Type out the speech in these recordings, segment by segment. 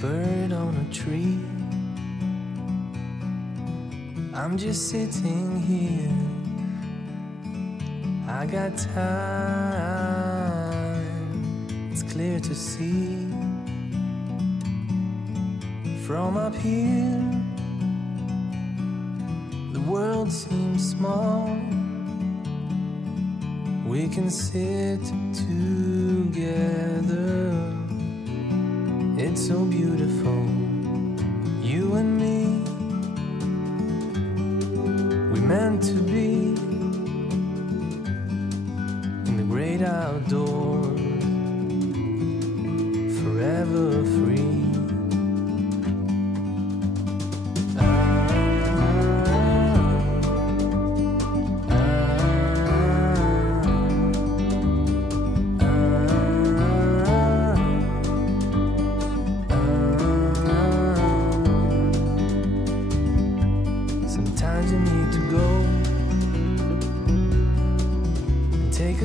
bird on a tree. I'm just sitting here. I got time. It's clear to see. From up here, the world seems small. We can sit together. It's so beautiful, you and me. We meant to be in the great outdoors, forever free.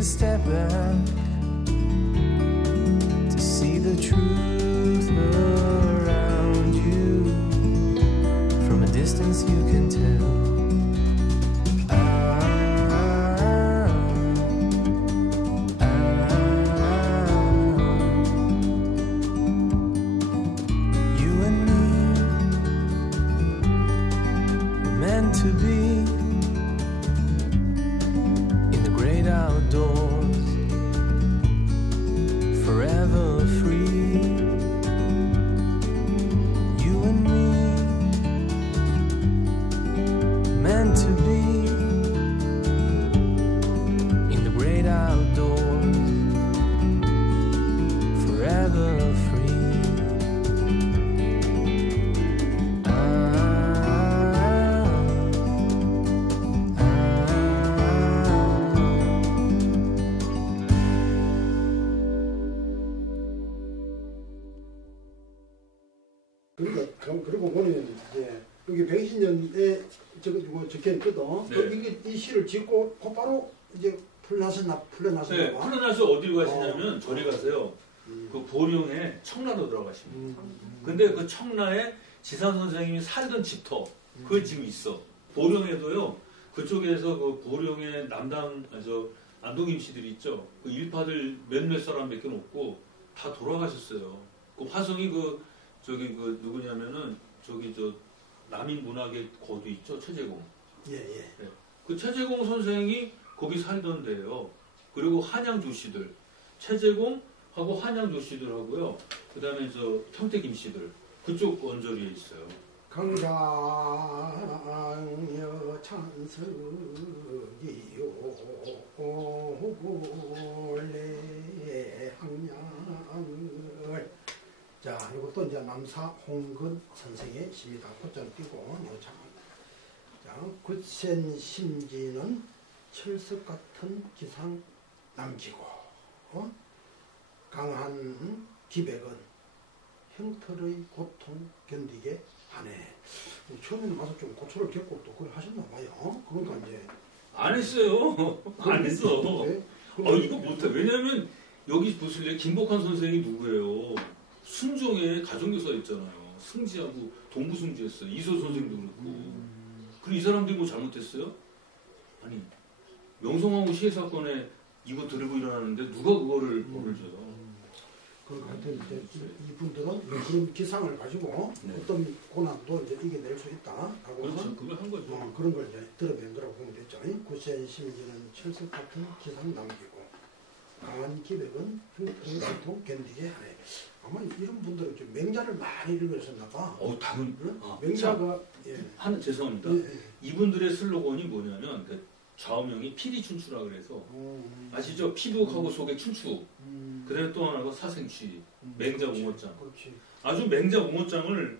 Step back to see the truth around you. From a distance you can tell. You and me were meant to be in the great outdoors, forever free. You and me, meant to be in the great outdoors, forever free. 그리고 보면 이제 여기 120년에 저거 뭐 적혀있거든. 네. 이게 이 시를 짓고 곧바로 이제 풀려나서 네, 풀려나서 어디로 가시냐면 저리 가세요. 그 보령에 청라로 들어가십니다. 근데 그 청라에 지산 선생님이 살던 집터 그게 지금 있어. 보령에도요. 그쪽에서 그 보령의 남당 안동임 씨들이 있죠. 그 일파들 몇몇 사람밖에 없고 다 돌아가셨어요. 그 화성이 누구냐면은 남인 문학의 거도 있죠. 최재공. 예. 네. 그 최재공 선생이 거기 살던 데예요. 그리고 한양 조씨들, 최재공하고 한양 조씨들하고요. 그다음에 평택 김씨들 그쪽 원저리에 있어요. 강장여 찬석이요 올레 항량을. 자, 이것도 이제 남사 홍근 선생의 시입니다. 곧장 띄고 자, 굳센 심지는 철석 같은 기상 남기고 강한 기백은 형털의 고통 견디게 하네. 처음에는 가서 좀 고초를 겪고 또 그걸 하셨나 봐요. 그러니까 이제 안 했어요. 안 했어. 네? 이거 못해. 왜냐면 여기 보실래요? 김복환 선생이 누구예요? 순종에 가정교사였잖아요. 승지하고 동부승지했어요. 이소 선생도 그렇고. 그리고 이 사람들이 뭐 잘못했어요? 아니, 명성황후 시해 사건에 이거 들고 일어나는데 누가 그거를 벌을 줘요? 그러니까 하여튼 이제 이분들은 그런 기상을 가지고 네. 어떤 고난도 이제 이겨낼 수 있다라고 그렇죠. 그걸 한 거죠. 그런 걸 이제 들어낸 거라고 보면 됐죠. 굳센 심지는 철석 같은 기상 남기고 강한 기백은 형통의 고통 견디게 하네. 아마 이런 분들은 좀 맹자를 많이 읽으셨나 봐. 당연. 응? 맹자가 죄송합니다. 이분들의 슬로건이 뭐냐면 좌우명이 피리 춘추라 그래서 아시죠? 피부하고 속에 춘추. 그다음에 또 하나가 사생취, 맹자 옹호장. 그렇지. 아주 맹자 옹호장을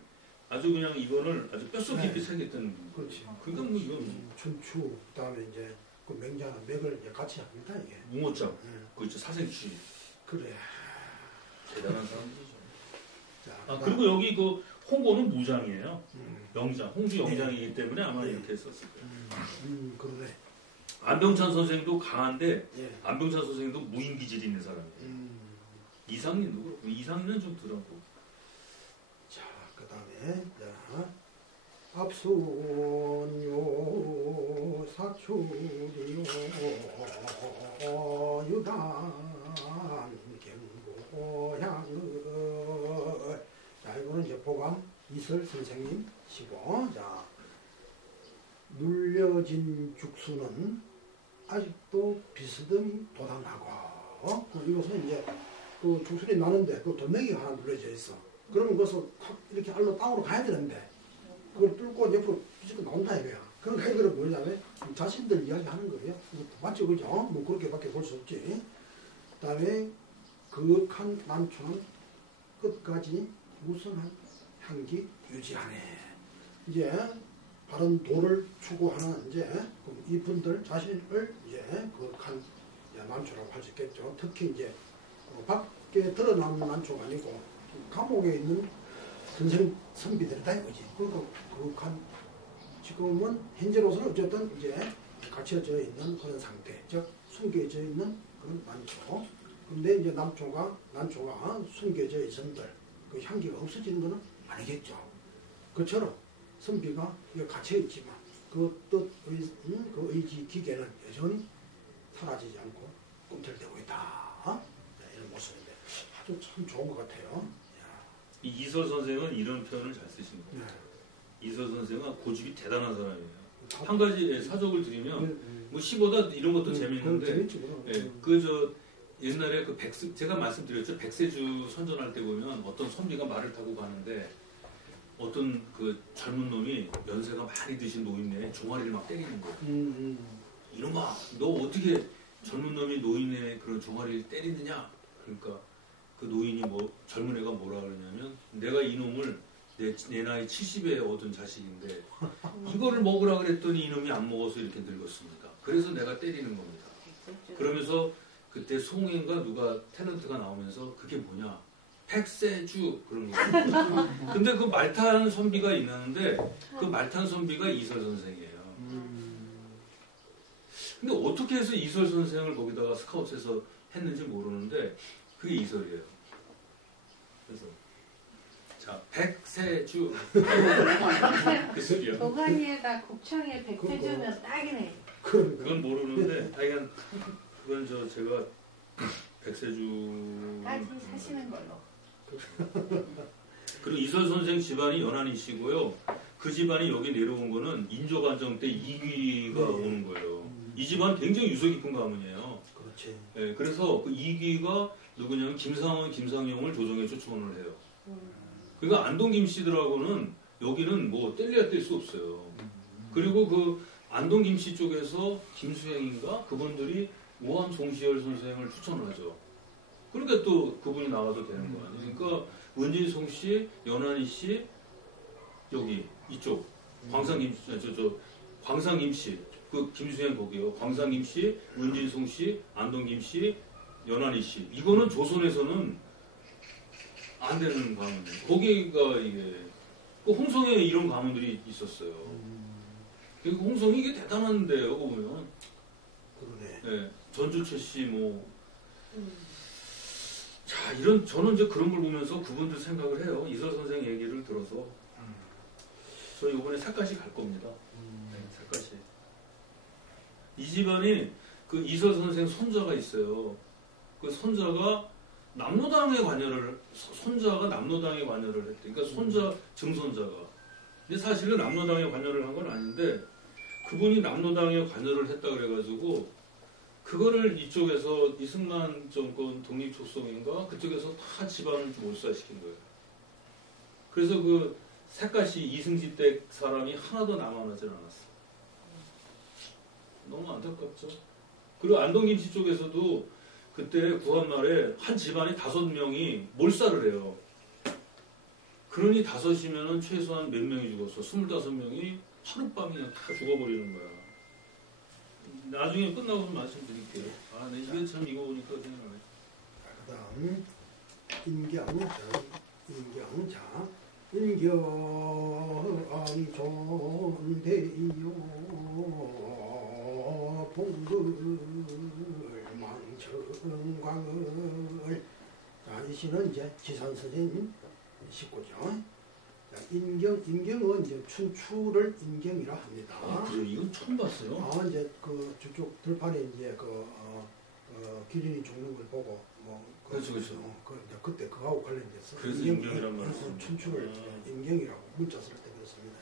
아주 그냥 이거를 아주 뼛속 깊이 새겼다는. 그렇지. 그러니까 뭐 이건 춘추 그다음에 이제 그 맹자는 맥을 이제 같이 합니다 이게. 옹호장. 그 있죠 사생취. 그래. 대단한 사람들이죠. 자, 그리고 여기 그 홍보는 무장이에요. 영장, 홍주 영장이기 때문에 아마 이렇게 했었을 거예요. 그러네. 안병찬 선생도 강한데 안병찬 선생도 무인기질이 있는 사람이에요. 이상민도 그렇고 이상민은 좀 덜하고. 덕순요 사출이요 유단 경고향을. 자, 이거는 이제 보감 이설 선생님 시고. 자, 눌려진 죽수는 아직도 비스듬히 도당하고. 이것은 이제 그 죽순이 나는데 그 돌멩이가 하나 눌려져 있어. 그러면 그것을 이렇게 알로 땅으로 가야 되는데 그걸 뚫고 옆으로 비집고 나온다 이거야. 그러니까 이거는 뭐냐면 자신들 이야기하는 거예요. 맞죠, 그죠? 뭐 그렇게밖에 볼 수 없지. 그 다음에 그윽한 난초는 끝까지 무성한 향기 유지하네. 이제 바른 도를 추구하는 이제 이분들 자신을 이제 그윽한 난초라고 할 수 있겠죠. 특히 이제 밖에 드러나는 난초가 아니고 감옥에 있는 선생 선비들이다 이거지. 그러니까 그윽한 지금은 현재로서는 어쨌든 이제 갇혀져 있는 그런 상태, 즉 숨겨져 있는 그런 난초. 근데 이제 난초가 숨겨져 있은들 그 향기가 없어지는 것은 아니겠죠. 그처럼 선비가 갇혀 있지만 그 뜻의 그 의지 기계는 여전히 사라지지 않고 꿈틀대고 있다. 이런 모습인데 아주 참 좋은 것 같아요. 이 이설 선생은 이런 표현을 잘 쓰신 거예요. 네. 이설 선생은 고집이 대단한 사람이에요. 한 가지 사족을 드리면 뭐 시보다 이런 것도 재밌는데, 그 옛날에 그 제가 말씀드렸죠. 백세주 선전할 때 보면 어떤 선비가 말을 타고 가는데 어떤 그 젊은 놈이 연세가 많이 드신 노인네 종아리를 막 때리는 거예요. 이놈아, 너 어떻게 젊은 놈이 노인네 그런 종아리를 때리느냐? 그러니까 그 노인이 젊은 애가 뭐라 그러냐면 내가 이놈을 내 나이 70에 얻은 자식인데 이거를 먹으라 그랬더니 이놈이 안 먹어서 이렇게 늙었습니다. 그래서 내가 때리는 겁니다. 그러면서 그때 송인가 누가 탤런트가 나오면서 그게 뭐냐? 백세주 그런 거. 근데 그 말탄 선비가 있는데 그 말탄 선비가 이설 선생이에요. 근데 어떻게 해서 이설 선생을 거기다가 스카웃해서 했는지 모르는데 그게 이설이에요. 그래서 자, 백세주. 도가니에다 곱창에 백세주면 딱이네. 그건 모르는데 하여간 그건 제가 백세주까지 사시는 걸로. 그리고 이설 선생 집안이 연안이시고요. 그 집안이 여기 내려온 거는 인조관정 때 이귀가 오는 거예요. 이 집안 굉장히 유서 깊은 가문이에요. 그렇지. 네, 그래서 그 이귀가 누구냐면 김상원, 김상용을 조정에 초청을 해요. 그러니까 안동 김씨들하고는 여기는 뭐 뗄래야 뗄 수 없어요. 그리고 그 안동 김씨 쪽에서 김수행인가 그분들이 우암 송시열 선생을 추천을 하죠. 그러니까 또 그분이 나와도 되는 거 아니에요. 그러니까 은진송 씨, 연한희 씨, 여기 이쪽 광상김 광상김 씨, 그 김수행 거기요. 광상김 씨, 은진송 씨, 안동김 씨, 연한희 씨. 이거는 조선에서는 안 되는 가문이에요. 거기가 이게 그 홍성에 이런 가문들이 있었어요. 그리고 홍성이 이게 대단한데요, 보면. 그러네. 네, 전주철 씨 자, 저는 이제 그런 걸 보면서 그분들 생각을 해요. 이설 선생 얘기를 들어서. 저 이번에 사카시 갈 겁니다. 네, 사카시. 이 집안이 그 이설 선생 손자가 있어요. 그 손자가 남로당에 관여를, 손자가 남로당에 관여를 했대. 그러니까 손자, 증손자가. 근데 사실은 남로당에 관여를 한 건 아닌데, 그분이 남로당에 관여를 했다 그래가지고, 그거를 이쪽에서 이승만 정권 독립촉성인가 그쪽에서 다 집안을 좀 몰살시킨 거예요. 그래서 그 색가시 이승지 댁 사람이 하나도 남아나질 않았어. 너무 안타깝죠. 그리고 안동김씨 쪽에서도 그때 구한말에 한 집안에 5명이 몰살을 해요. 그러니 5이면은 최소한 몇 명이 죽었어. 25명이 하룻밤에 그냥 다 죽어버리는 거야. 나중에 끝나고 말씀드릴게요. 아, 네, 이게 참 이거 보니까 생각나네. 그 다음, 인경 존대요, 봉글망청광을. 자, 이 시는 이제 지산 선생님 식구죠. 자, 인경은 이제 춘추를 인경이라 합니다. 그래 이건 처음 봤어요. 이제 그 저쪽 들판에 이제 기린이 죽는 걸 보고 그렇죠. 이제 그때 그하고 관련돼서 그래서 인경이란 말을 춘추를 쓰는구나. 인경이라고 문자 쓸 때 그렇습니다.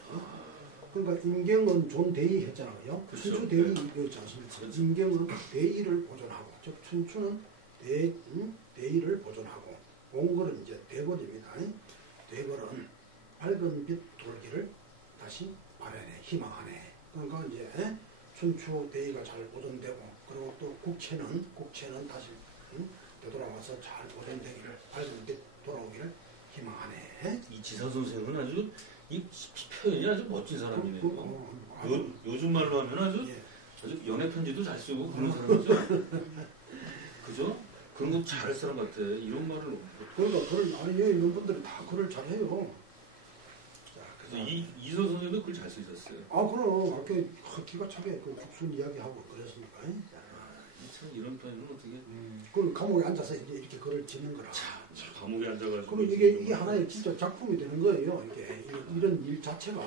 그러니까 인경은 존대의 했잖아요. 그렇죠. 춘추 대의였지 않습니까? 그렇죠. 인경은 대의를 보존하고, 즉 춘추는 대의를 보존하고, 몽골은 이제 대궐입니다. 대궐은 밝은 빛 돌기를 다시 바라네, 희망하네. 그러니까 이제 춘추 대의가 잘 보존되고, 그리고 또 국채는 다시 되돌아와서 잘 보존되기를, 밝은 빛 돌아오기를 희망하네. 이 지사 선생은 아주 이 표현이 아주 멋진 사람이네요. 요즘 말로 하면 아주 연애 편지도 잘 쓰고 그런 사람이죠. 그죠? 그런 거 잘할 사람 같아. 이런 말을. 그러니까 글을 아니 여기 있는 분들이 다 글을 잘해요. 그래서 이서 선생도 글 잘 쓰셨어요. 그럼 아까 기가 차게 그 국순 이야기하고 그랬으니까. 참 이런 표현은 어떻게? 그 감옥에 앉아서 이제 이렇게 글을 짓는 거라. 참 감옥에 앉아가지고. 그럼 이게 하나의 진짜 작품이 되는 거예요. 이게 이런 일 자체가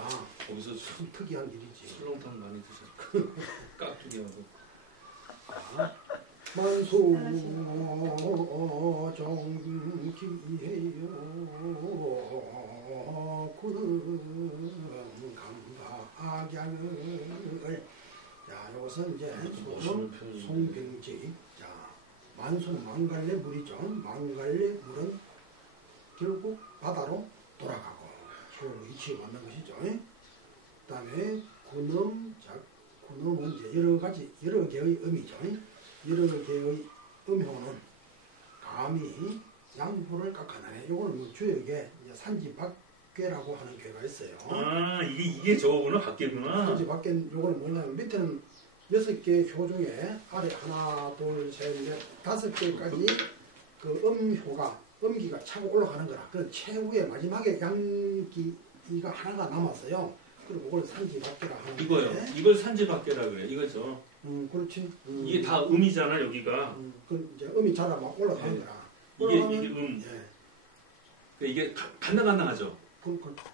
거기서 참 특이한 일이지. 술렁탕 많이 드셨고 깍두기 하고. 만소 정기해요 구름 감박양을. 자, 이것은 이제 송병지. 자, 만소는 망갈래 물이죠. 망갈래 물은 결국 바다로 돌아가고 수로 이치에 맞는 것이죠. 그다음에 군음, 군음은 이제 여러 개의 음이죠. 여러 개의 음효는 감히 양부를 깎아내네. 이거는 뭐 주역에 산지박괴라고 하는 괴가 있어요. 이게 저거구나, 밖에구나. 산지박괴는 요거는 뭐냐면 밑에는 6개 효 중에 아래 하나, 둘, 셋, 넷, 5개까지 그 음기가 차고 올라가는 거라. 그런 최후의 마지막에 양기가 하나가 남았어요. 그리고 그걸 산지박괴라 하는 이거요. 건데. 이걸 산지박괴라 그래. 이거죠. 그렇지. 이게 다 음이잖아, 여기가. 그 이제 음이 자라 막 올라가는 거라. 이게 이게 간당간당하죠.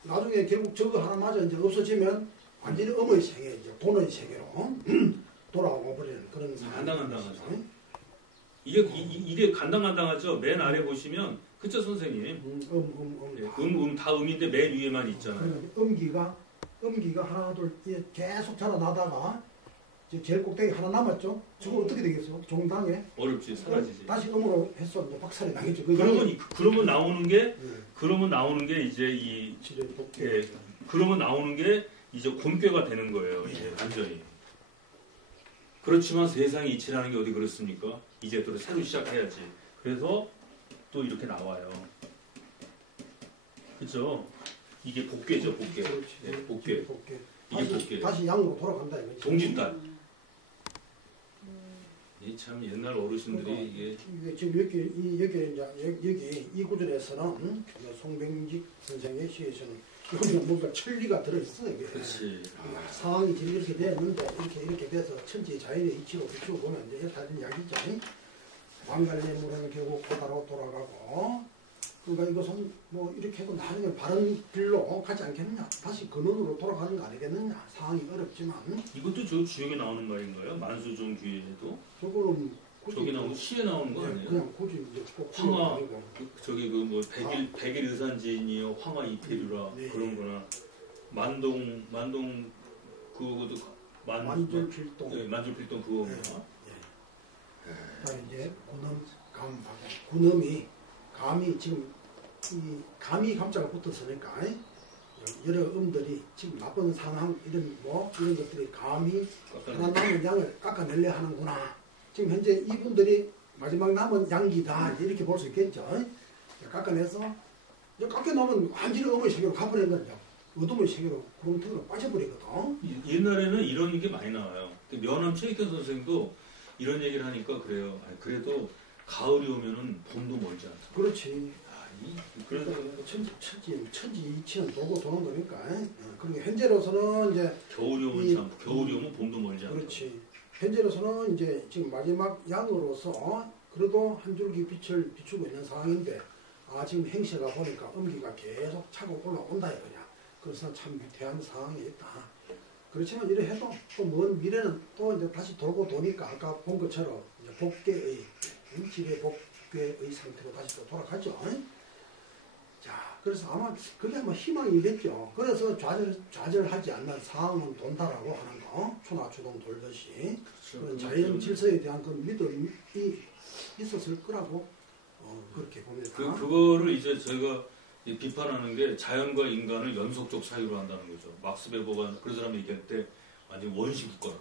나중에 결국 저거 하나마저 이제 없어지면 완전히 음의 세계, 이제 본의 세계로 돌아오고 버리는 그런 간당간당하죠. 이게 간당간당하죠. 맨 아래 보시면 그쵸 선생님. 다 음인데 맨 위에만 있잖아요. 음기가 하나 둘 계속 자라나다가 제일 꼭대기 하나 남았죠. 저거 어떻게 되겠어? 종당에 어렵지, 사라지지. 다시 음으로 해서 이제 박살이 나겠죠. 그러면 나오는 게 이제 그러면 나오는 게 이제 곤괴가 되는 거예요. 이제 완전히. 그렇지만 세상이 이치라는 게 어디 그렇습니까? 이제 또 새로 시작해야지. 그래서 또 이렇게 나와요. 그죠? 이게 복괴죠, 복괴. 복괴. 이게 복괴. 다시 양으로 돌아간다 이거지. 동짓달. 이 참 옛날 어르신들이 이게 지금 여기 이 구절에서는 송병직 선생의 시에서는 여기는 뭔가 천리가 들어있어. 이게. 그렇지. 상황이 지금 이렇게 되었는데 이렇게 돼서 천지 자연의 이치로 비추어 보면 이제 이렇게 하는 이야기죠. 망갈래물은 결국 바다로 돌아가고. 그러니까 이것은 뭐 이렇게 해도 나중에 바른 길로 가지 않겠느냐. 다시 근원으로 돌아가는 거 아니겠느냐. 상황이 어렵지만. 이것도 저 주역에 나오는 말인가요? 만수종 귀에도? 저거는 저기 나오는 시에 나오는 거 아니에요? 그냥 굳이 이제 꼭 황화 저기 그 뭐 백일 의산지인이요 황화 이태류라 네. 그런 거나 만동 그것도 만줄필동. 네, 만줄필동 그거구나. 이제 군음 감박. 군음이 감이 지금 이 감이 감자가 붙었으니까 여러 음들이 지금 나쁜 상황 이런 것들이 감이 하나 남은 양을 깎아내려 하는구나. 지금 현재 이분들이 마지막 남은 양기다 이렇게 볼 수 있겠죠. 깎아내서 깎여놓으면 완전히 음의 세계로 가버리는 거죠. 어둠의 세계로 구름통으로 빠져버리거든. 옛날에는 이런 게 많이 나와요. 면함 최익현 선생도 이런 얘기를 하니까 그래요. 그래도 가을이 오면은 봄도 멀지 않다. 그렇지. 그래서 천지 이치는 돌고 도는 거니까. 그리고 현재로서는 이제 겨울이 오면 봄도 멀지 않다. 그렇지. 현재로서는 이제 지금 마지막 양으로서 그래도 한 줄기 빛을 비추고 있는 상황인데 지금 행세가 보니까 음기가 계속 차고 올라온다 이거냐. 그래서 참 위태한 상황이 있다. 그렇지만 이래 해도 또 먼 미래는 또 이제 다시 돌고 도니까 아까 본 것처럼 이제 복계의 지배 복계의 상태로 다시 또 돌아가죠. 자, 그래서 아마 그게 아마 희망이겠죠. 그래서 좌절하지 않는 상황은 돈다라고 하는 거, 초나초동 돌듯이 그런 자연 질서에 대한 그 믿음이 있었을 거라고 그렇게 봅니다. 그거를 이제 제가 비판하는 게 자연과 인간을 연속적 사유로 한다는 거죠. 막스 베버가 그런 사람 얘기할 때 완전 원시 국가라.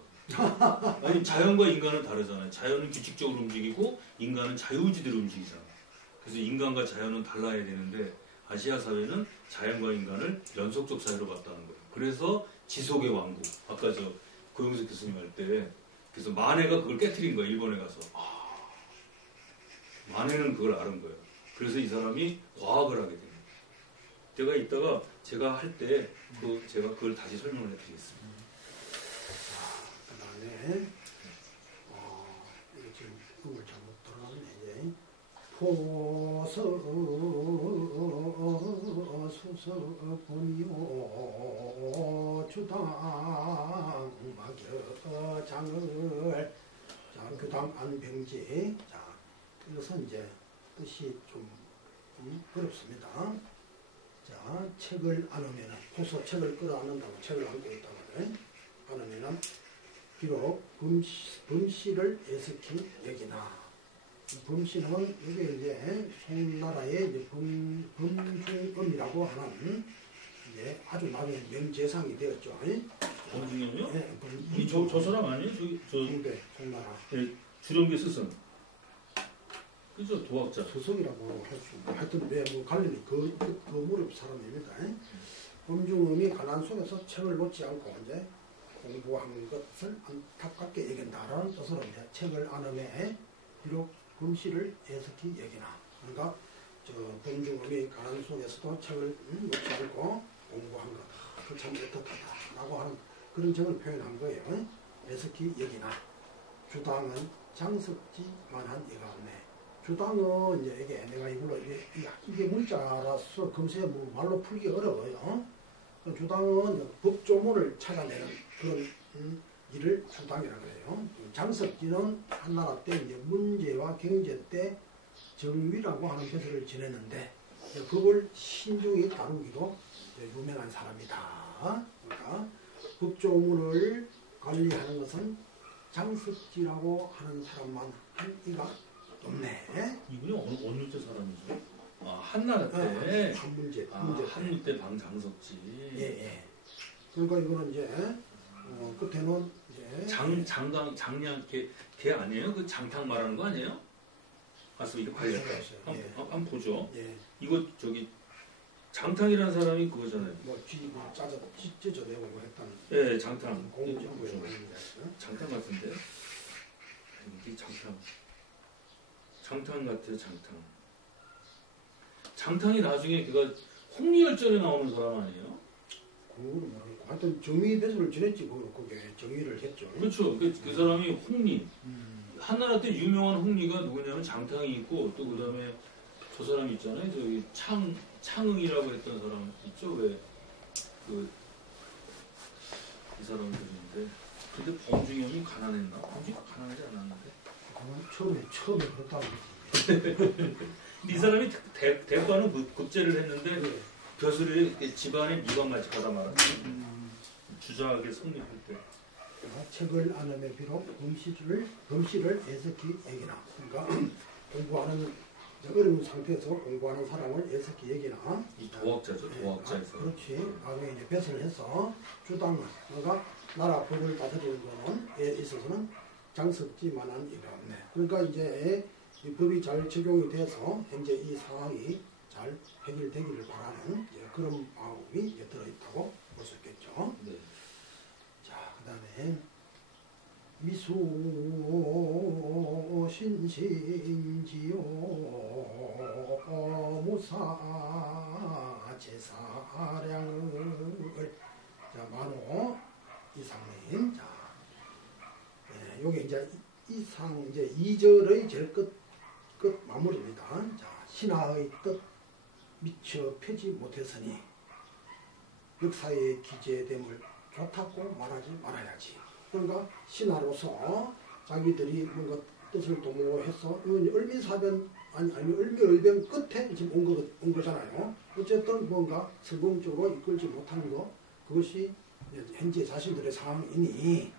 아니 자연과 인간은 다르잖아요. 자연은 규칙적으로 움직이고 인간은 자유의지대로 움직이잖아요. 그래서 인간과 자연은 달라야 되는데 아시아 사회는 자연과 인간을 연속적 사유로 봤다는 거예요. 그래서 지속의 왕국. 아까 저 고영석 교수님 할 때 그래서 마네가 그걸 깨트린 거예요. 일본에 가서. 마네는 그걸 아는 거예요. 그래서 이 사람이 과학을 하게 됩니다. 제가 이따가 제가 할 때 제가 그걸 다시 설명을 해드리겠습니다. 그 다음에 이거 지금 음을 잘못 들어갔네. 이제 포서수서본요 주당막여장을 자 그다음 안병지 자 이것은 이제 뜻이 좀 어렵습니다. 자, 책을 안으면은, 포서 책을 끌어안는다고, 책을 안고 있다고, 안으면은, 비록 범시를 애석히 여기나. 범시는, 이게 이제, 송나라의 이제 범중엄이라고 하는, 이제 아주 나중에 명재상이 되었죠. 범중엄이요? 네, 저 사람 아니에요? 송대, 송나라. 네, 주령계 스승. 그죠? 도학자. 수석이라고 할 수 있고, 하여튼 왜 뭐 관련이 그 무렵 사람입니다. 범중엄이 가난 속에서 책을 놓지 않고 이제 공부한 것을 안타깝게 여긴다라는 뜻으로 이제 책을 안음에 비록 금시를 애석히 여기나. 그러니까 저 범중엄이 가난 속에서도 책을 놓지 않고 공부한 것, 그 참 애틋하다라고 하는 그런 점을 표현한 거예요. 애석히 여기나. 주당은 장석지만한 이가 없네. 주당은 이제 이게 내가 이걸로 이게 문자라서 금세 뭐 말로 풀기 어려워요. 주당은 법조문을 찾아내는 그런 일을 주당이라고 해요. 장석지는 한나라 때 이제 문제와 경제 때 정위라고 하는 배설을 지냈는데 법을 신중히 다루기로 유명한 사람이다. 그러니까 법조문을 관리하는 것은 장석지라고 하는 사람만 한 이가 없네. 이분이 어느 때 사람이죠? 한나라 때. 한문제. 한문 때 방장석지. 예. 그러니까 이거는 이제 끝에는 이제 장량 걔 아니에요? 그 장탕 말하는 거 아니에요? 맞습니까? 관리할까? 한번 보죠. 예. 이거 저기 장탕이라는 사람이 그거잖아요. 뭐 쥐고 찢어내고 뭐 했다는. 예, 장탕. 공정부에 장탕 같은데? 이게 장탕. 장탕 같아요, 장탕. 장탕이 나중에 그가 홍리열전에 나오는 사람 아니에요? 그거는 모르겠고 하여튼 정의 배수를 지냈지 그게 정의를 했죠. 그렇죠. 그 사람이 홍리. 한나라 때 유명한 홍리가 누구냐면 장탕이 있고 또 그다음에 저 사람 있잖아요. 저기 창응이라고 했던 사람 있죠. 왜 이 사람들인데. 근데 범중엄이 가난했나? 범중이 가난하지 않았는데. 처음에 그렇다고. 이 사람이 대과는 급제를 했는데 벼슬이 집안에 미관같이 받아 말았어요. 주저하게 성립할 때. 책을 안으며 비록 범시를 애석히 여기나. 그러니까 공부하는 어려운 상태에서 공부하는 사람을 애석히 여기나. 이 도학자죠. 도학자에서. 그렇지. 나중에 이제 배설을 해서 주당을 그러니까 나라 법을 다스리는 거는 있어서는 장석지만한 이가 없네. 그러니까 이제 이 법이 잘 적용이 돼서 현재 이 상황이 잘 해결되기를 바라는 그런 마음이 들어있다고 볼 수 있겠죠. 네. 자, 그 다음에 미수 신신지요 무사 제사량을 자 만호 이상님 자 요게 이제 이상 이제 2절의 제일 끝 마무리입니다. 자 신하의 뜻 미처 펴지 못했으니 역사에 기재됨을 좋다고 말하지 말아야지. 그러니까 신하로서 자기들이 뭔가 뜻을 도모해서 이건 을미사변 아니 을미의변 끝에 지금 온 거잖아요. 어쨌든 뭔가 성공적으로 이끌지 못하는 거 그것이 현재 자신들의 상황이니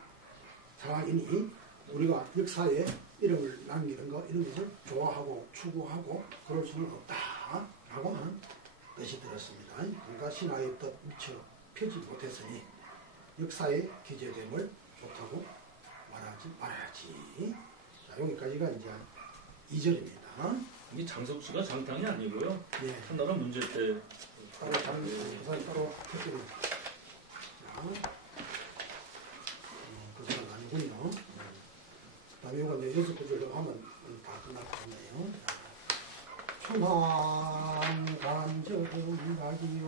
우리가 역사에 이름을 남기는 거 이런 것을 좋아하고 추구하고 그럴 수는 없다라고 하는 뜻이 들었습니다. 그러니까 신하의 뜻 미처 펴지 못했으니 역사에 기재됨을 좋다고 말하지 말아야지. 자, 여기까지가 이제 2절입니다. 이 장석수가 장탕이 아니고요. 예. 한나라 문제 때 따로 다른 부산 따로 펴지는 그것은 아니군요. 다음에 이거 이제 6구절로 하면 다 끝날 것 같네요. 천황 간적은 가기요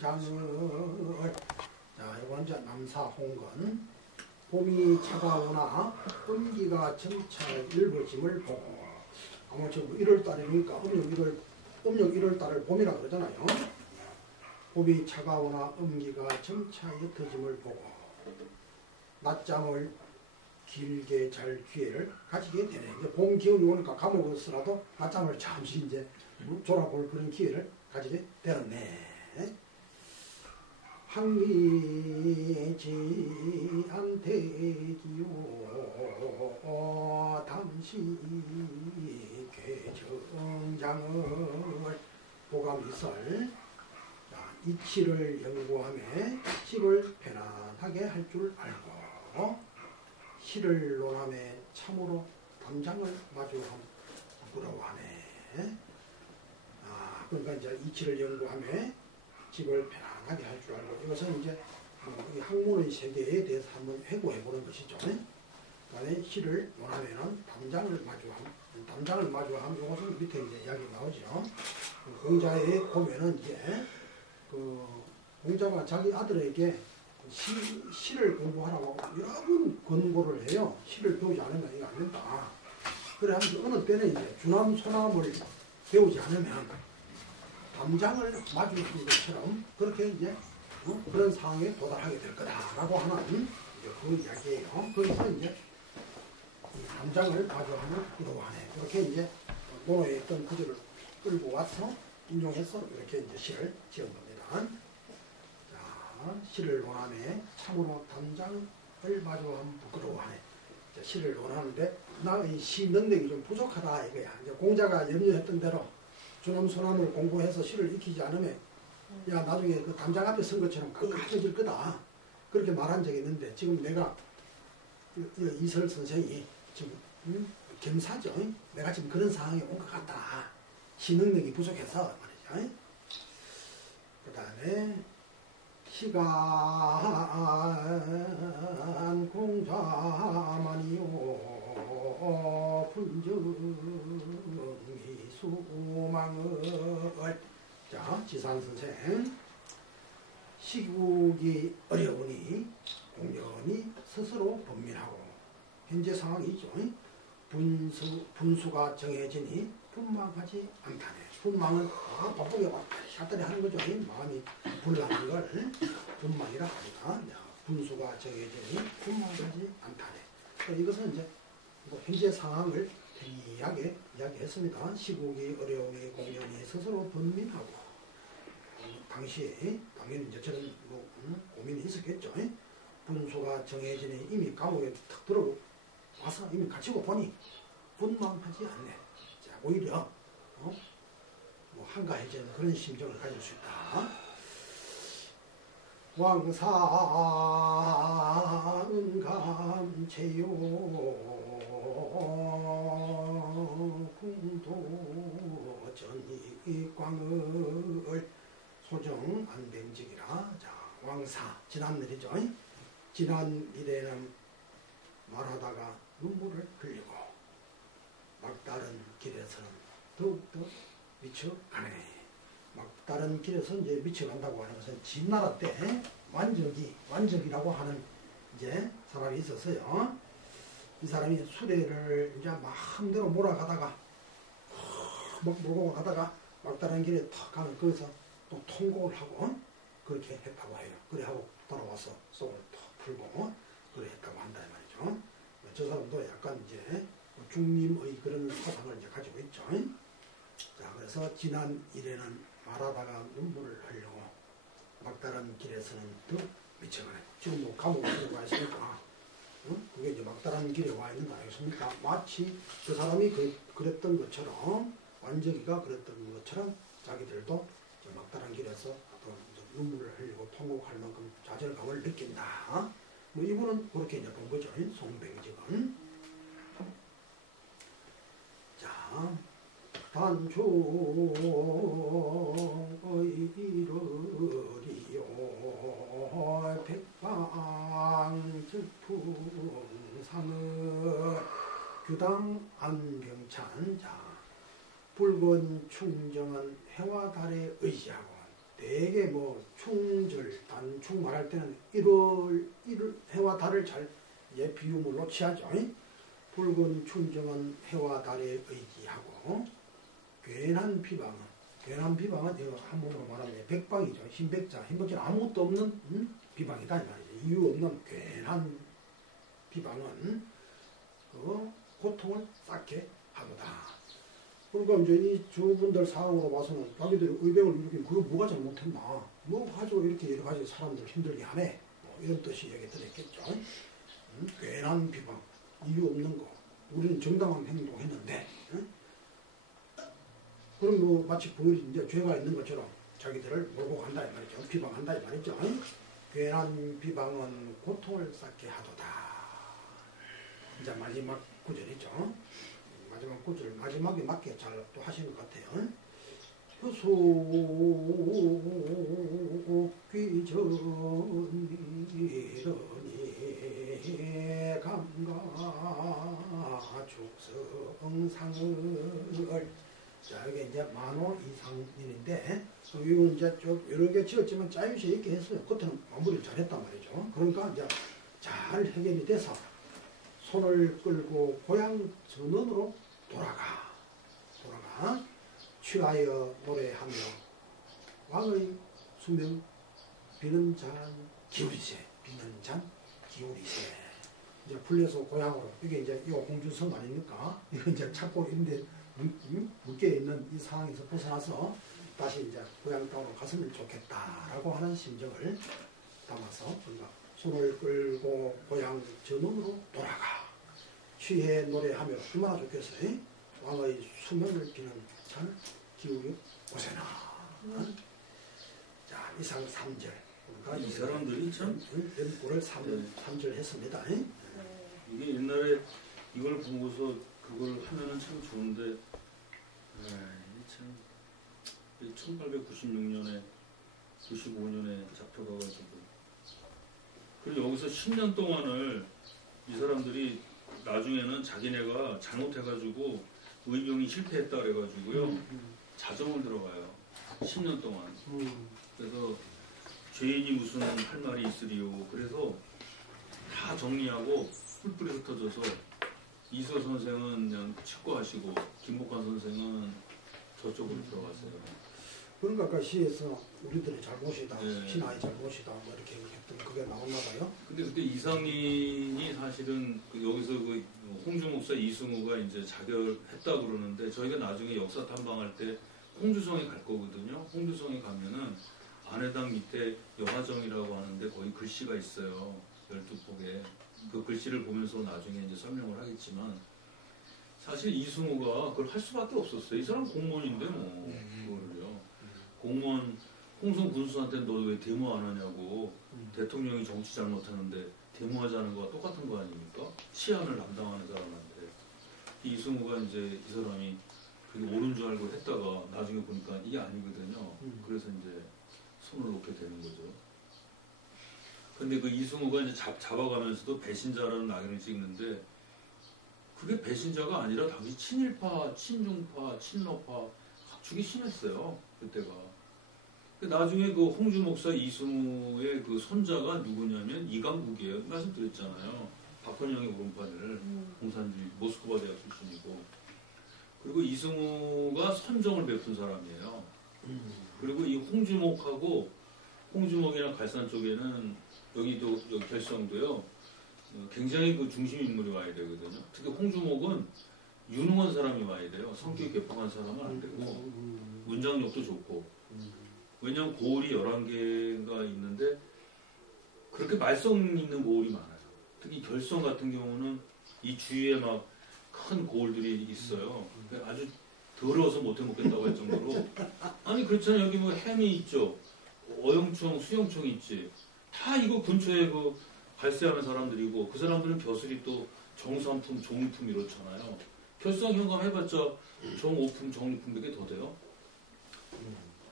장을 자 이건 이제 남사홍건 봄이 차가우나 음기가 점차 일버짐을 보고 아마 지금 1월달이니까 음력 1월달을 봄이라 그러잖아요. 봄이 차가우나 음기가 점차 옅어짐을 보고 낮잠을 길게 잘 기회를 가지게 되네. 이제 봄 기운이 오니까 까먹었으라도 낮잠을 잠시 이제 졸아볼 그런 기회를 가지게 되었네. 항미지 안태기요 당시 괴정장을 보감이설 이치를 연구하며 집을 편안하게 할 줄 알고 시를 논하며 참으로 담장을 마주함 부러워하네. 그러니까 이제 이치를 연구하며 집을 편안하게 할 줄 알고 이것은 이제 이 학문의 세계에 대해서 한번 회고해 보는 것이죠. 그다음에 시를 논하면은 담장을 마주함 이것은 밑에 이제 이야기 나오죠. 공자에 보면은 이제 그 공자가 자기 아들에게 시를 공부하라고 여러 번 권고를 해요. 시를 배우지 않으면 이거 안 된다. 그래 하면서 어느 때는 이제 주남 소남을 배우지 않으면 담장을 마주하는 것처럼 그렇게 이제 그런 상황에 도달하게 될 거다라고 하는 이제 그 이야기예요. 거기서 이제 이 담장을 마주하면 부러워하네. 이렇게 이제 논어에 있던 구절을 끌고 와서 인용해서 이렇게 이제 시를 지은 겁니다. 자, 시를 논하며 참으로 담장을 마주하면 부끄러워하네. 시를 논하는데 나의 시 능력이 좀 부족하다 이거야. 이제 공자가 염려했던 대로 주남 소남을 공부해서 시를 익히지 않으면 야 나중에 그 담장 앞에 선 것처럼 깎아질 거다. 그렇게 말한 적이 있는데 지금 내가 이설 선생이 지금 겸사죠. 내가 지금 그런 상황에 온 것 같다. 시 능력이 부족해서 말이죠. 그 다음에 시간 공자만이요 분정이 수망을 자 지산선생 시국이 어려우니 공연히 스스로 번민하고 현재 상황이죠. 분수가 정해지니 분망하지 않다네. 분망은 바쁘게 왔다리 하는 거죠. 마음이 불나는 걸 분망이라 합니다. 분수가 정해지니 분망하지 않다네. 이것은 이제 현재 상황을 대이하게 이야기했습니다. 시국이 어려움이 공연히 스스로 번민하고 당시에 당연히 이제 저런 고민이 있었겠죠. 분수가 정해지니 이미 감옥에 탁 들어와서 이미 갇히고 보니 분망하지 않네. 자, 오히려 뭐 한가해지는 그런 심정을 가질 수 있다. 왕사은감체요 궁도전이광을 소정 안됨직이라. 자, 왕사 지난 일이죠. 지난 일에는 말하다가 눈물을 흘리고 막다른 길에서는 더욱더 미쳐가네. 막다른 길에서 이제 미쳐간다고 하는 것은 진나라 때 완적이라고 하는 이제 사람이 있었어요. 이 사람이 수레를 이제 마음대로 몰아가다가 막 몰고 가다가 막다른 길에 탁 가면 거기서 또 통곡을 하고 그렇게 했다고 해요. 그래 하고 돌아와서 속을 탁 풀고 그래 했다고 한다 이 말이죠. 저 사람도 약간 이제 중림의 그런 사상을 이제 가지고 있죠. 자, 그래서 지난 일에는 말하다가 눈물을 흘리고 막다른 길에서는 또 미쳐가네. 지금 뭐 감옥에 들어가 있으니까 그게 이제 막다른 길에 와 있는 거 아니겠습니까? 마치 그 사람이 그랬던 것처럼 완전히가 그랬던 것처럼 자기들도 막다른 길에서 또 눈물을 흘리고 통곡할 만큼 좌절감을 느낀다. 뭐 이분은 그렇게 이제 본 거죠. 송뱅직은. 자, 단초의 이르리요 백방증풍상을 규당 안병찬. 자, 붉은 충정은 해와 달에 의지하고 되게 뭐 충절, 단충 말할 때는 해와 달을 잘 비유물로 취하죠. 붉은 충정은 해와 달에 의지하고 괜한 비방은 이거 한문으로 말하면 백방이죠. 흰백자, 흰백자는 아무것도 없는 비방이다 이 말이죠. 이유 없는 괜한 비방은 그 고통을 쌓게 하도다. 그러니까 이제 이 두 분들 상황으로 봐서는 자기들이 의병을 일으키면 그거 뭐가 잘못했나? 뭐 가지고 이렇게 여러 가지 사람들 힘들게 하네? 뭐 이런 뜻이 여기 들어있겠죠. 괜한 비방, 이유 없는 거. 우리는 정당한 행동했는데, 그럼 뭐 마치 부모들이 이제 죄가 있는 것처럼 자기들을 몰고 간다 이 말이죠. 비방한다 이 말이죠. 괜한 비방은 고통을 쌓게 하도다. 이제 마지막 구절이죠. 마지막 구절 마지막에 맞게 잘 또 하시는 것 같아요. 속귀전이러니 감가 축성상을. 자, 이게 이제 만호 이상인인데 이건 이제 좀 여러 개 지었지만 짜임새 있게 했어요. 그때는 마무리를 잘했단 말이죠. 그러니까 이제 잘 해결이 돼서 손을 끌고 고향 전원으로 돌아가 취하여 노래하며 왕의 수명 비는 잔 기울이세. 이제 풀려서 고향으로. 이게 이제 이 공주성 아닙니까? 이거 이제 찾고 있는데 묶여 있는 이 상황에서 벗어나서 다시 이제 고향 땅으로 갔으면 좋겠다라고 하는 심정을 담아서 우리가 손을 끌고 고향 전원으로 돌아가 취해 노래하며. 얼마나 좋겠어요? 왕의 수명을 비는 잔 기울여 오세나. 자, 이상 3절. 이 사람들이 참 연구를 3절 했습니다. 이게 옛날에 이걸 보고서 그걸 하면은 참 좋은데, 이게 참 1896년에 95년에 잡혀가가지고, 그리고 여기서 10년 동안을 이 사람들이 나중에는 자기네가 잘못해가지고 의병이 실패했다 그래가지고요 자정을 들어가요. 10년 동안. 그래서 죄인이 무슨 할 말이 있으리요. 그래서 다 정리하고 뿔뿔이 흩어져서 이서 선생은 그냥 축구하시고 김복환 선생은 저쪽으로 들어갔어요. 그러니까 아까 시에서 우리들의 잘못이다, 네. 신하의 잘못이다, 뭐 이렇게 했던 그게 나왔나 봐요. 근데 그때 이상인이 사실은 여기서 그 홍주 목사 이승우가 이제 자결했다 그러는데 저희가 나중에 역사 탐방할 때 홍주성에 갈 거거든요. 홍주성에 가면은 안회당 밑에 연화정이라고 하는데 거기 글씨가 있어요. 12폭에. 그 글씨를 보면서 나중에 이제 설명을 하겠지만 사실 이승우가 그걸 할 수밖에 없었어요. 이 사람 공무원인데 뭐 그거를요. 공무원 홍성 군수한테 너 왜 데모 안 하냐고. 대통령이 정치 잘못하는데 데모하자는 거와 똑같은 거 아닙니까? 치안을 담당하는 사람한테. 이승우가 이제 이 사람이 그게 옳은 줄 알고 했다가 나중에 보니까 이게 아니거든요. 그래서 이제 손을 놓게 되는 거죠. 근데 그 이승우가 이제 잡아가면서도 배신자라는 낙인을 찍는데 그게 배신자가 아니라 당시 친일파, 친중파, 친노파 각축이 심했어요. 그때가. 나중에 그 홍주 목사 이승우의 그 손자가 누구냐면 이강국이에요. 말씀드렸잖아요. 박헌영의 오른팔을 공산주의 모스크바 대학 출신이고 그리고 이승우가 선정을 베푼 사람이에요. 그리고 이 홍주목이나 갈산 쪽에는 여기도 여기 결성도요. 굉장히 그 중심 인물이 와야 되거든요. 특히 홍주목은 유능한 사람이 와야 돼요. 성격이 개방한 사람은 안 되고 문장력도 좋고. 왜냐하면 고을이 11개가 있는데 그렇게 말썽 있는 고을이 많아요. 특히 결성 같은 경우는 이 주위에 막 큰 고을들이 있어요. 아주 더러워서 못해 먹겠다고 할 정도로. 아니 그렇잖아요. 여기 뭐 햄이 있죠. 어영청, 수영청이 있지. 다 이거 근처에 그 발세하는 사람들이고 그 사람들은 벼슬이 또 정삼품, 정육품 이렇잖아요. 결성 현감 해봤자 정오품, 정육품밖에 더 돼요.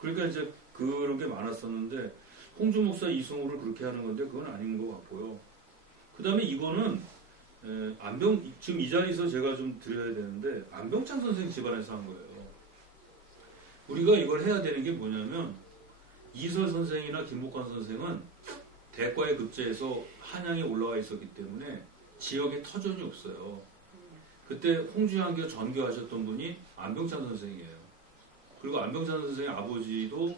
그러니까 이제 그런 게 많았었는데 홍주 목사 이승우를 그렇게 하는 건데 그건 아닌 것 같고요. 그 다음에 이거는 지금 이 자리에서 제가 좀 드려야 되는데 안병찬 선생 집안에서 한 거예요. 우리가 이걸 해야 되는 게 뭐냐면 이설 선생이나 김복환 선생은 대과에 급제해서 한양에 올라와 있었기 때문에 지역에 터전이 없어요. 그때 홍주향교 전교하셨던 분이 안병찬 선생이에요. 그리고 안병찬 선생의 아버지도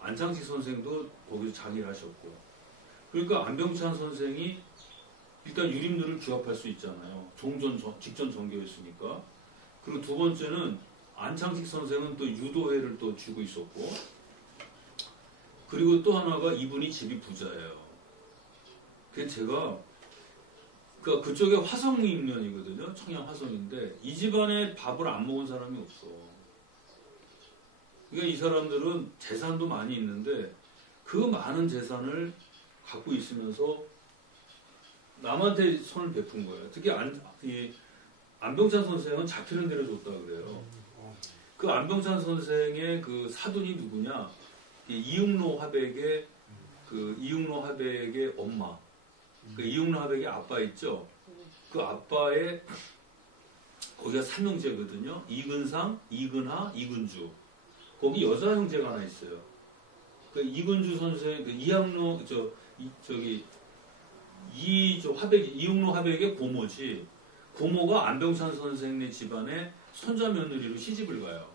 안창식 선생도 거기서 장의를 하셨고. 그러니까 안병찬 선생이 일단 유림들을 규합할 수 있잖아요. 직전 전교였으니까. 그리고 두 번째는 안창식 선생은 또 유도회를 또 쥐고 있었고. 그리고 또 하나가 이분이 집이 부자예요. 그래서 제가 그쪽에 화성인면이거든요. 청양 화성인데 이 집안에 밥을 안 먹은 사람이 없어. 그러니까 이 사람들은 재산도 많이 있는데 그 많은 재산을 갖고 있으면서 남한테 손을 베푼 거예요. 특히 안병찬 선생은 잡히는 대로 줬다 그래요. 그 안병찬 선생의 그 사돈이 누구냐? 이응로 화백의 엄마. 그 이응로 화백의 아빠 있죠? 그 아빠의 거기가 삼형제거든요. 이근상, 이근하, 이근주. 거기 여자 형제가 하나 있어요. 그 이근주 선생, 그 이항로 이응로 화백의 고모지. 고모가 안병찬 선생네 집안에 손자 며느리로 시집을 가요.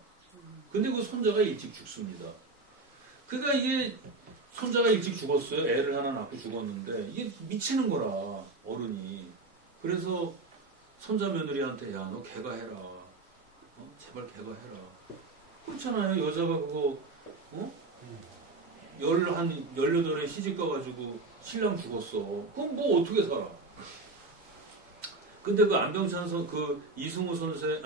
근데 그 손자가 일찍 죽습니다. 그러니까 이게 손자가 일찍 죽었어요. 애를 하나 낳고 죽었는데 이게 미치는 거라 어른이. 그래서 손자 며느리한테 야 너 개가해라. 제발 개가해라. 그렇잖아요. 여자가 그거 18에 시집 가가지고 신랑 죽었어. 그럼 뭐 어떻게 살아? 근데 그 안병찬 이승우 선생,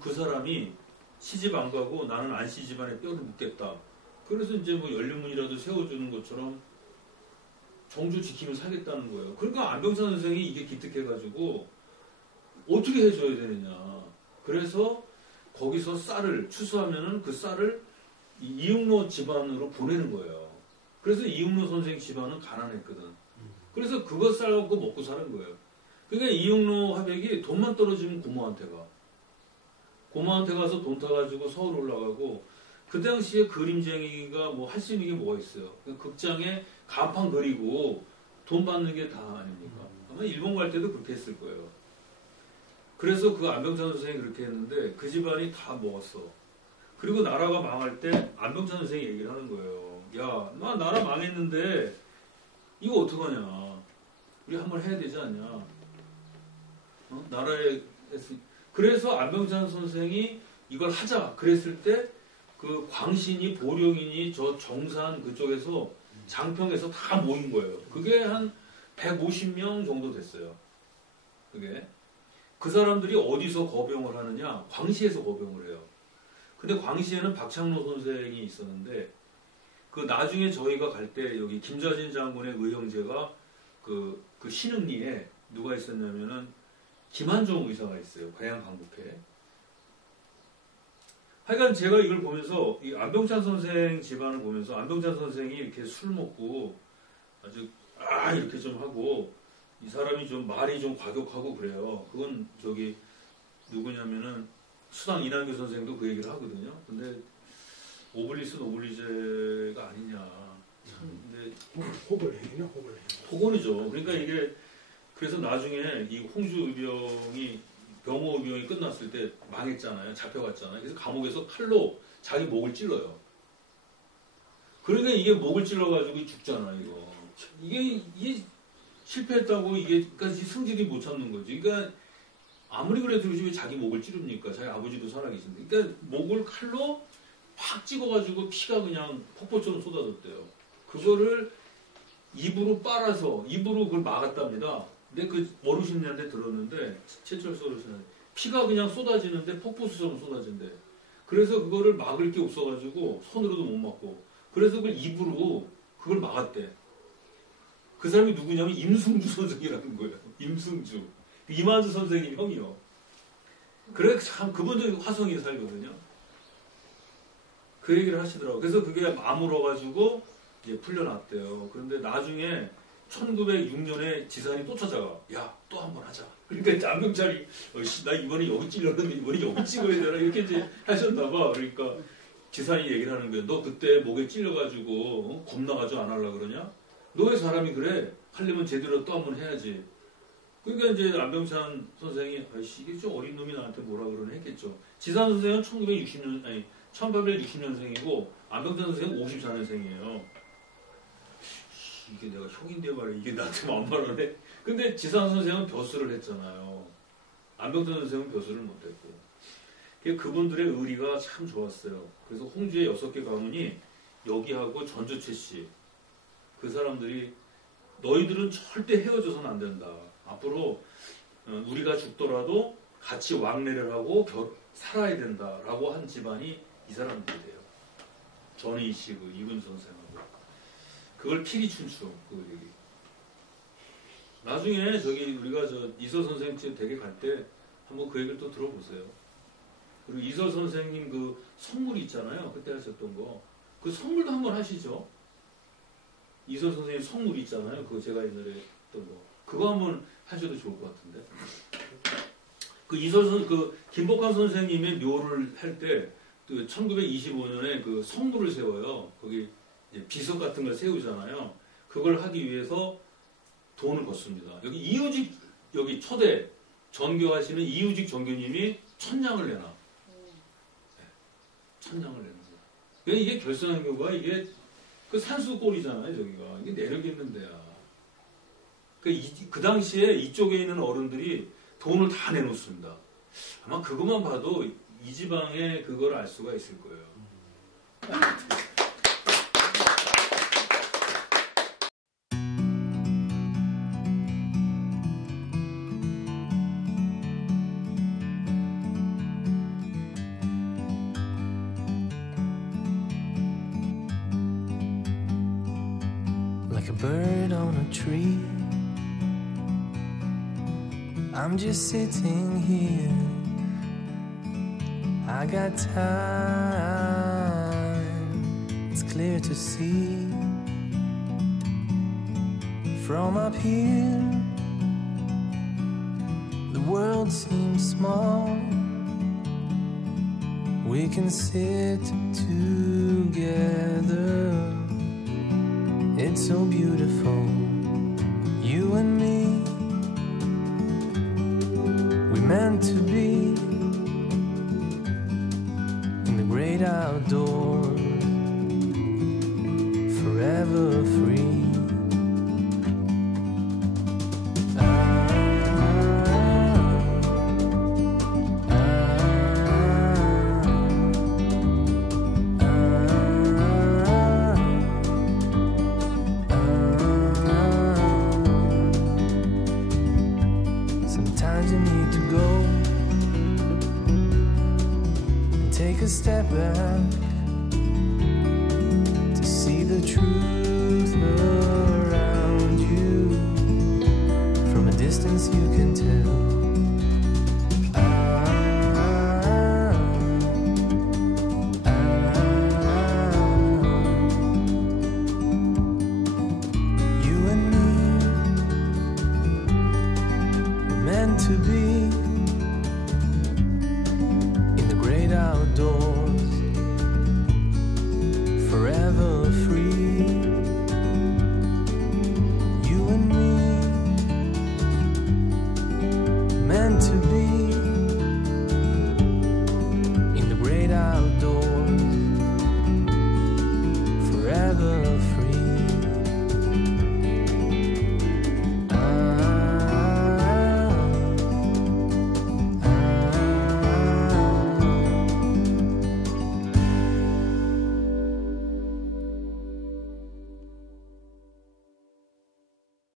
그 사람이 시집 안 가고 나는 안씨 집안에 뼈를 묻겠다. 그래서 이제 뭐 연륜문이라도 세워주는 것처럼 정주 지키며 살겠다는 거예요. 그러니까 안병찬 선생이 이게 기특해가지고 어떻게 해줘야 되느냐. 그래서 거기서 쌀을 추수하면은 그 쌀을 이응로 집안으로 보내는 거예요. 그래서 이응로 선생 집안은 가난했거든. 그래서 그거 쌀 갖고 먹고 사는 거예요. 그러니까 이응로 화백이 돈만 떨어지면 고모한테 가. 고모한테 가서 돈 타가지고 서울 올라가고 그 당시에 그림쟁이가 뭐 할 수 있는 게 뭐가 있어요. 극장에 간판 그리고 돈 받는 게 다 아닙니까? 아마 일본 갈 때도 그렇게 했을 거예요. 그래서 그 안병찬 선생이 그렇게 했는데 그 집안이 다 먹었어. 그리고 나라가 망할 때 안병찬 선생이 얘기를 하는 거예요. 야, 나 나라 망했는데 이거 어떡하냐. 우리 한번 해야 되지 않냐. 나라에 그래서 안병찬 선생이 이걸 하자 그랬을 때 그 광신이 보령이니 저 정산 그쪽에서 장평에서 다 모인 거예요. 그게 한 150명 정도 됐어요. 그게 그 사람들이 어디서 거병을 하느냐? 광시에서 거병을 해요. 근데 광시에는 박창로 선생이 있었는데 그 나중에 저희가 갈 때 여기 김좌진 장군의 의형제가 그 신흥리에 누가 있었냐면은 김한종 의사가 있어요. 과양 강북회. 하여간 제가 이걸 보면서 이 안병찬 선생 집안을 보면서 안병찬 선생이 이렇게 술 먹고 아주 이렇게 좀 하고 이 사람이 좀 말이 좀 과격하고 그래요. 그건 저기 누구냐면은 수당 이남규 선생도 그 얘기를 하거든요. 근데 오블리스 오블리제가 아니냐. 근데 호벌해요. 호건이죠. 그러니까 이게 그래서 나중에 이 홍주병이 병호 비용이 끝났을 때 망했잖아요. 잡혀갔잖아요. 그래서 감옥에서 칼로 자기 목을 찔러요. 그러니까 이게 목을 찔러가지고 죽잖아, 이거. 이게 실패했다고 이게, 그러니까 승질이 못 참는 거지. 그러니까 아무리 그래도 왜 자기 목을 찌릅니까? 자기 아버지도 살아계신데. 그러니까 목을 칼로 팍 찍어가지고 피가 그냥 폭포처럼 쏟아졌대요. 그거를 입으로 빨아서, 입으로 그걸 막았답니다. 근데 그 어르신한테 들었는데, 최철수 어르신한테 피가 그냥 쏟아지는데 폭포수처럼 쏟아진대. 그래서 그거를 막을 게 없어가지고 손으로도 못 막고. 그래서 그걸 입으로 그걸 막았대. 그 사람이 누구냐면 임승주 선생이라는 거예요. 임승주. 이만수 선생님 형이요. 그래 참 그분도 화성에 살거든요. 그 얘기를 하시더라고요. 그래서 그게 아물어가지고 이제 풀려났대요. 그런데 나중에 1906년에 지산이 또 찾아가. 야, 또 한 번 하자. 그러니까 안병철이 나 이번에 여기 찔렸는데 이번에 여기 찍어야 되나 이렇게 이제 하셨나봐. 그러니까 지산이 얘기를 하는 거예요. 너 그때 목에 찔려가지고 겁나가지고 안 하려고 그러냐? 너 왜 사람이 그래? 하려면 제대로 또 한 번 해야지. 그러니까 이제 안병찬 선생이 아이씨 이게 좀 어린 놈이 나한테 뭐라 그러네 했겠죠. 지산 선생은 1860년생이고 안병찬 선생은 54년생이에요. 이게 내가 형인데 말이야. 이게 나한테 만만하네. 근데 지산 선생은 벼슬을 했잖아요. 안병찬 선생은 벼슬을 못했고. 그분들의 의리가 참 좋았어요. 그래서 홍주의 6개 가문이 여기하고 전주채 씨 그 사람들이 너희들은 절대 헤어져서는 안 된다. 앞으로 우리가 죽더라도 같이 왕래를 하고 살아야 된다라고 한 집안이 이 사람들이에요. 전희 씨, 그 이근 선생하고 그걸 피리춘추 그 얘기. 나중에 저기 우리가 이서 선생님 집 댁에 갈 때 한번 그 얘기를 또 들어보세요. 그리고 이서 선생님 그 선물 있잖아요. 그때 하셨던 거. 그 선물도 한번 하시죠. 이서 선생님 선물 있잖아요. 그거 제가 옛날에 했던 거. 그거 한번 하셔도 좋을 것 같은데. 그 그 김복환 선생님의 묘를 할 때, 그 1925년에 그 성물을 세워요. 거기 이제 비석 같은 걸 세우잖아요. 그걸 하기 위해서 돈을 걷습니다. 여기 이유직, 여기 초대 전교하시는 이유직 전교님이 1000냥을 내놔. 네, 1000냥을 내는 거야. 그러니까 이게 결선한교가 이게 그 산수골이잖아요, 저기가. 이게 내력이 있는 데야. 그 당시에 이쪽에 있는 어른들이 돈을 다 내놓습니다. 아마 그것만 봐도 이 지방에 그걸 알 수가 있을 거예요. Like a bird on a tree, I'm just sitting here. I got time, it's clear to see. From up here, the world seems small. We can sit together. It's so beautiful, you and me. We meant to be in the great outdoors, forever free.